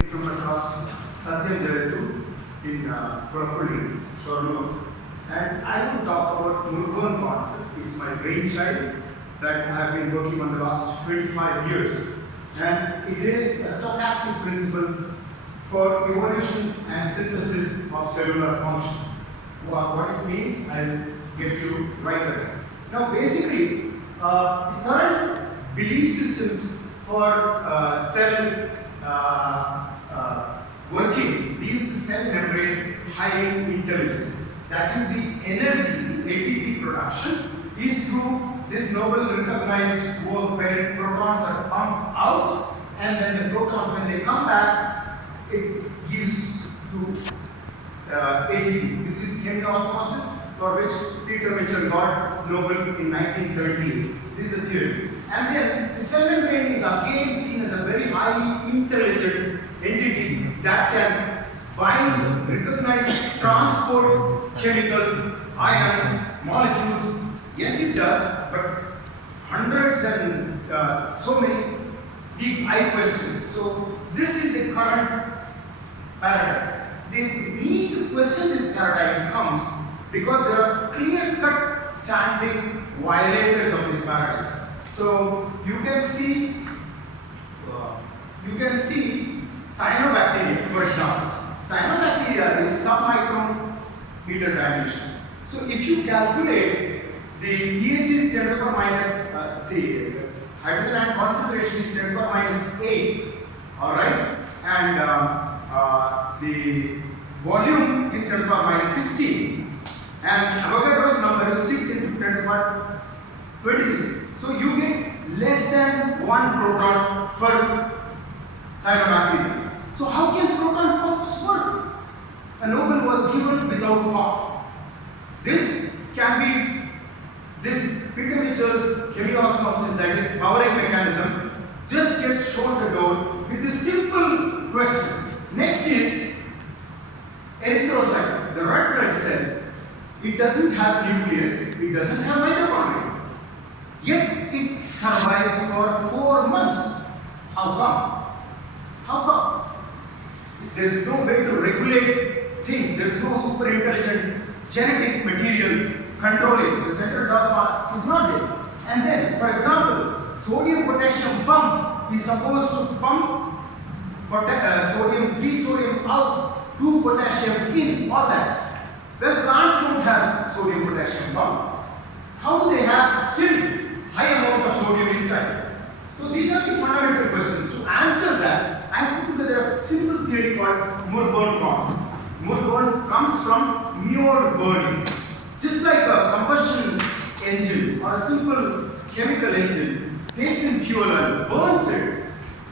from across Satyam Jayatu in Prof, Shorno. And I will talk about murburn concept. It's my brainchild that I have been working on the last 25 years. And it is a stochastic principle for evolution and synthesis of cellular functions. What it means, I'll get you right away. Now, basically, the current belief systems for cell working leaves the cell membrane highly intelligent. That is, the energy, ATP production, is through this noble recognized work where protons are pumped out, and then the protons, when they come back, it gives to ATP. This is chemiosmosis, for which Peter Mitchell got Nobel in 1978. This is a theory. And then the cell membrane is again seen as a very highly intelligent entity that can bind, recognize, transport chemicals, ions, molecules. Yes, it does, but hundreds and so many big I questions. So this is the current paradigm. The need to question this paradigm comes because there are clear-cut standing violators of this paradigm. So you can see cyanobacteria, for example. Cyanobacteria is sub-micron meter dimension. So if you calculate the pH is 10 to the power minus, hydrogen ion concentration is 10 to the power minus 8, alright, and the volume is 10 to the power minus 16, and Avogadro's number is 6 into 10 to the power 23. So you get less than 1 proton per cyanobacteria. So how can proton pumps work? A Nobel was given without thought. This can be Peter Mitchell's chemiosmosis, that is powering mechanism, just gets shown the door with this simple question. Next is erythrocyte, the red blood cell. It doesn't have nucleus, it doesn't have mitochondria. Yet it survives for 4 months. How come? How come? There is no way to regulate things. There is no super intelligent genetic material controlling. The central dogma is not there. And then, for example, sodium potassium pump is supposed to pump sodium, 3 sodium out, 2 potassium in, all that. Well, plants don't have sodium potassium pump. How do they have still high amount of sodium inside? So these are the fundamental questions. To answer that, I put together a simple theory called murburn concept. Murburn comes from mere burning. Just like a combustion engine or a simple chemical engine takes in fuel and burns it.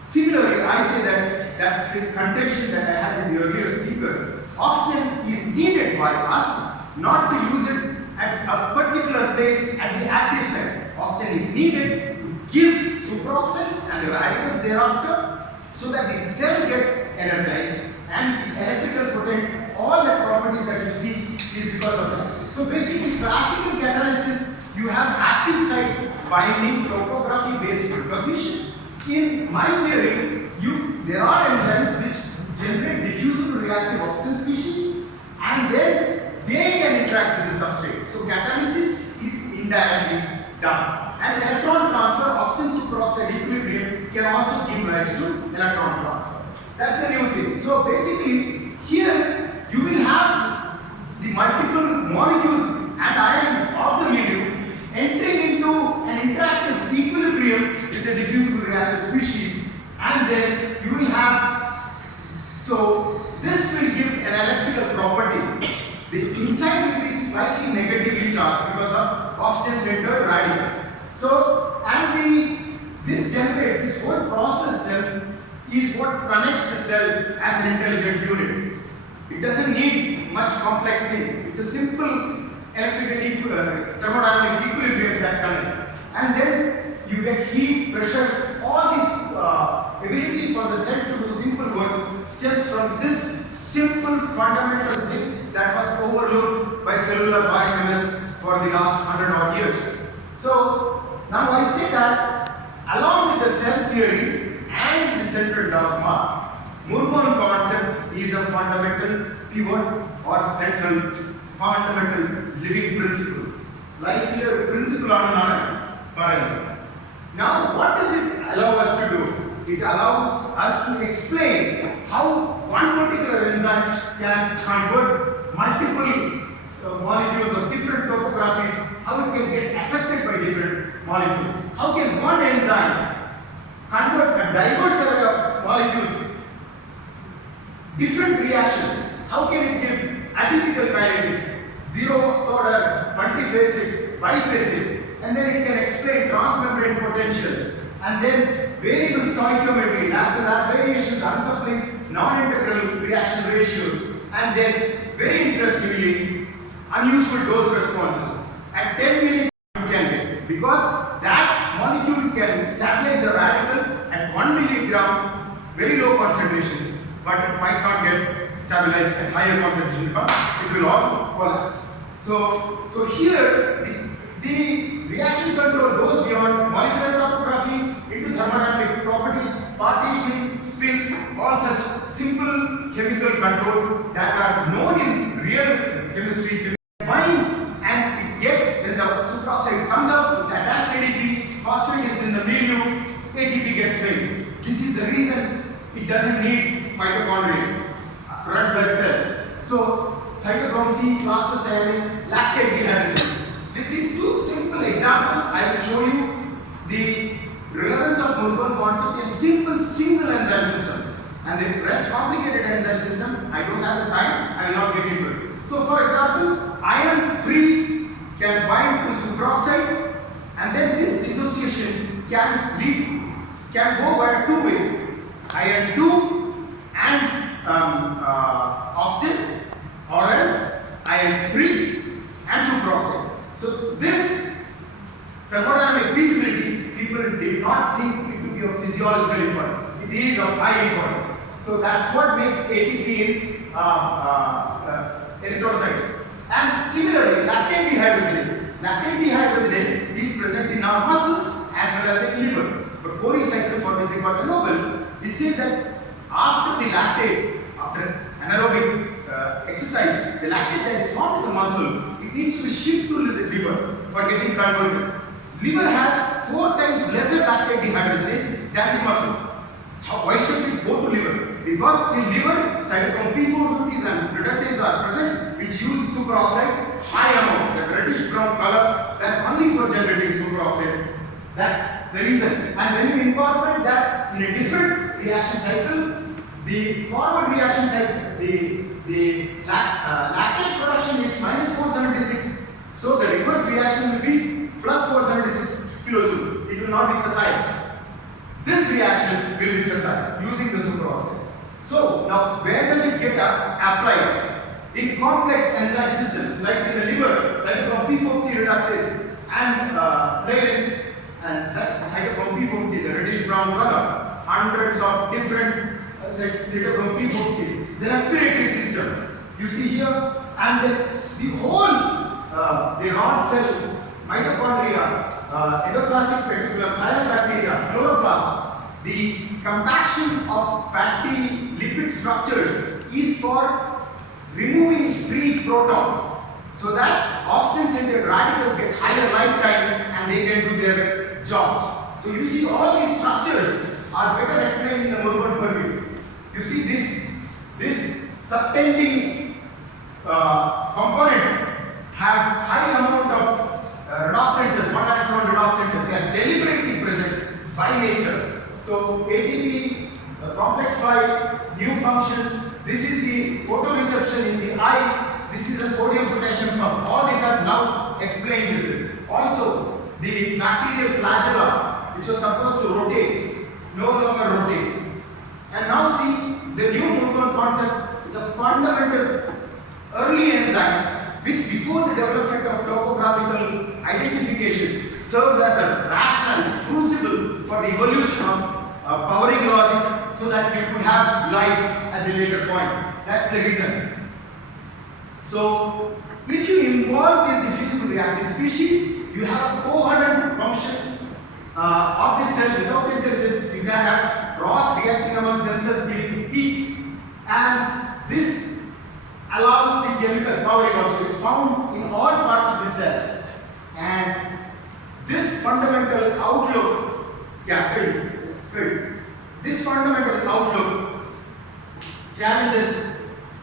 Similarly, I say that that's the contention that I had with the earlier speaker. Oxygen is needed by us not to use it at a particular place at the active site. Oxygen is needed to give superoxide and the radicals thereafter so that the cell gets energized and the electrical potent, all the properties that you see is because of that. So basically, classical catalysis, you have active site binding topography based recognition. In my theory, there are enzymes which generate diffusible reactive oxygen species and then they can interact with the substrate. So catalysis is indirectly done. And electron transfer, oxygen superoxide equilibrium can also give rise to electron transfer. That's the new thing. So basically, here you will have the multiple molecules and ions of the medium entering into an interactive equilibrium with the diffusible reactive species, and then you will have, so this will give an electrical property. The inside will be slightly negatively charged because of oxygen-centered radicals. So, and this whole process is what connects the cell as an intelligent unit. It doesn't need much complex things. It's a simple electrical thermodynamic equilibriums that connect. And then you get heat, pressure, all this ability for the cell to do simple work stems from this simple fundamental thing that was overlooked by cellular biochemists for the last 100 odd years. So now I say that along with the cell theory and the central dogma, murburn pivot or central fundamental living principle. Life here principle on parental. Now, what does it allow us to do? It allows us to explain how one particular enzyme can convert multiple molecules of different topographies, how it can get affected by different molecules. How can one enzyme convert a diverse array of molecules, different reactions? How can it give atypical kinetics, zero order, multiphasic, biphasic, and then it can explain transmembrane potential, and then variable stoichiometry, lab-to-lab variations, uncouplings, non-integral reaction ratios, and then very interestingly, unusual dose responses. At 10 milligrams you can get, because that molecule can stabilize a radical at 1 milligram, very low concentration, but it might not get stabilized at higher concentration because it will all collapse. So here the reaction control goes beyond molecular topography into thermodynamic properties, partitioning, spin, all such simple chemical controls that are known in real chemistry. Bind and it gets, when the superoxide comes out, it attacks ADP, phosphate is in the milieu, ATP gets made. This is the reason it doesn't need mitochondria, red blood cells. So cytochrome C, plastocyanin, lactate dehydrogenase. With these two simple examples, I will show you the relevance of murburn concept in simple single enzyme systems. And the rest complicated enzyme system, I don't have the time, I will not get into it. So for example, iron 3 can bind to superoxide, and then this dissociation can go via two ways, iron 2 and oxygen, or else iron 3 and superoxide. So this thermodynamic feasibility, people did not think it to be of physiological importance. It is of high importance. So that's what makes ATP in erythrocytes. And similarly, lactate dehydrogenase. Lactate dehydrogenase is present in our muscles as well as in liver. But Cori cycle, for which they got the Nobel, it says that after the lactate, after anaerobic exercise, the lactate that is formed in the muscle, it needs to be shipped to the liver for getting converted. Liver has 4 times lesser lactate dehydrogenase than the muscle. Why should it go to liver? Because in liver, cytochrome P450s and reductase are present, which use superoxide, high amount, that reddish brown color, that's only for generating superoxide. That's the reason. And when you incorporate that in a different reaction cycle, the forward reaction cycle, the lactate production is minus 476. So the reverse reaction will be plus 476 kilojoules. It will not be facile. This reaction will be facile using the superoxide. So now where does it get applied? In complex enzyme systems like in the liver, cytochrome P50 reductase and flavin and cytochrome P50, the reddish brown color, hundreds of different cytochrome P50s. The respiratory system you see here, and the whole the rod cell, mitochondria, endoplasmic reticulum, cyanobacteria, chloroplast. The compaction of fatty lipid structures is for removing free protons so that oxygen-centered radicals get higher lifetime and they can do their jobs. So you see all these structures are better explained in the murburn purview. You see this subtending components have high amount of redox centers, 1 electron redox centers. They are deliberately present by nature. So ATP, complex 5, new function. This is the photoreception in the eye. This is a sodium potassium pump. All these are now explained with this. Also, the bacterial flagella, which was supposed to rotate, no longer rotates. And now see, the new murburn concept is a fundamental early enzyme which before the development of topographical identification served as a rational crucible for the evolution of powering logic so that we could have life at the later point. That's the reason. So, if you involve these diffusible reactive species, you have a coherent function of this cell without intelligence. You can have Ross reacting amongst themselves giving heat, and this allows the chemical powering also. It's found in all parts of the cell. And this fundamental outlook, this fundamental outlook challenges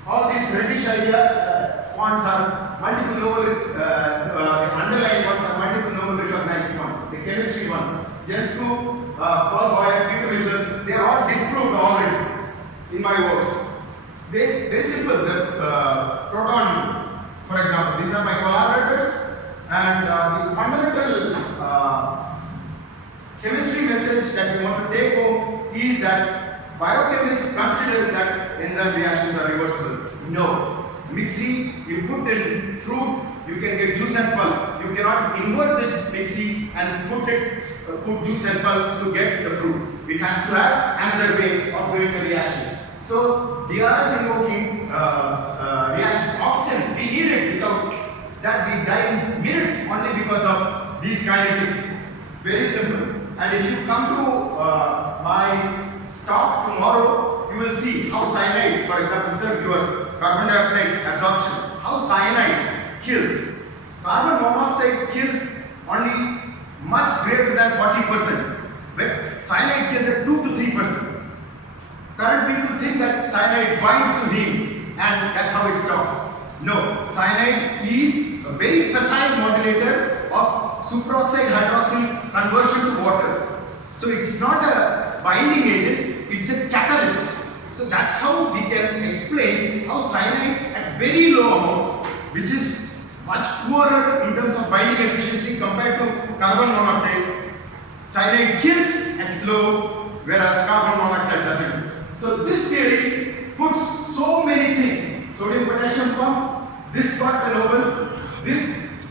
all these reddish idea fonts are multiple novel, the underlying ones are multiple novel recognized ones, the chemistry ones. Jensku, Paul Boyer, Peter Mitchell, they are all disproved already in my works. Very simple. The proton, for example, these are my collaborators, and the fundamental chemistry message that we want to take home is that biochemists consider that enzyme reactions are reversible. No. Mixie, you put in fruit, you can get juice and pulp. You cannot invert the mixie and put juice and pulp to get the fruit. It has to have another way of doing the reaction. So, DRS invoking reactions, oxygen, we need it. Without that, we die in minutes only because of these kinetics. Very simple. And if you come to my talk tomorrow, you will see how cyanide, for example, sir, your carbon dioxide absorption, how cyanide kills. Carbon monoxide kills only much greater than 40%, but cyanide kills at 2 to 3%. Current people think that cyanide binds to heme and that's how it stops. No, cyanide is a very facile modulator of superoxide hydroxyl conversion to water. So it is not a binding agent, it's a catalyst. So that's how we can explain how cyanide at very low amount, which is much poorer in terms of binding efficiency compared to carbon monoxide, cyanide kills at low, whereas carbon monoxide doesn't. So this theory puts so many things, sodium potassium pump, this got a Nobel, this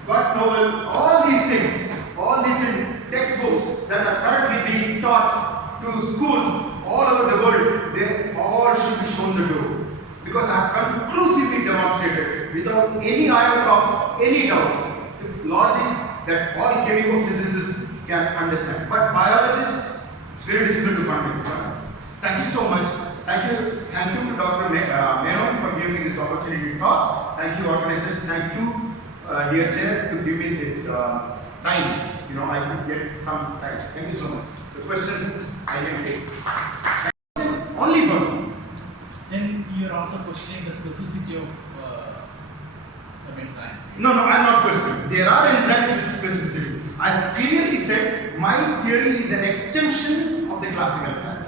got Nobel, all these things, all these in textbooks that are currently being taught to schools all over the world, they all should be shown the door. Because I have conclusively demonstrated without any iota of any doubt, with logic that all chemical physicists can understand. But biologists, it's very difficult to convince biologists. Thank you so much. Thank you to Dr. Menon for giving me this opportunity to talk. Thank you organizers. Thank you, dear chair, to give me this time. I could get some time. Thank you so much. The questions I can take. Only for me. Then you are also questioning the specificity of some enzymes. No, I'm not questioning. There are enzymes with specificity. I have clearly said my theory is an extension of the classical pattern.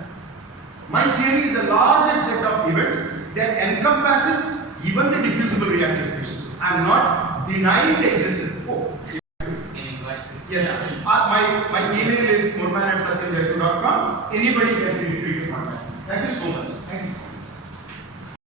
My theory is a larger set of events that encompasses even the diffusible reactive species. I am not denying the existence. Yes. My email is murburn@satyamjaitu.com. Anybody can feel free to contact. Thank you so much. Thank you so much.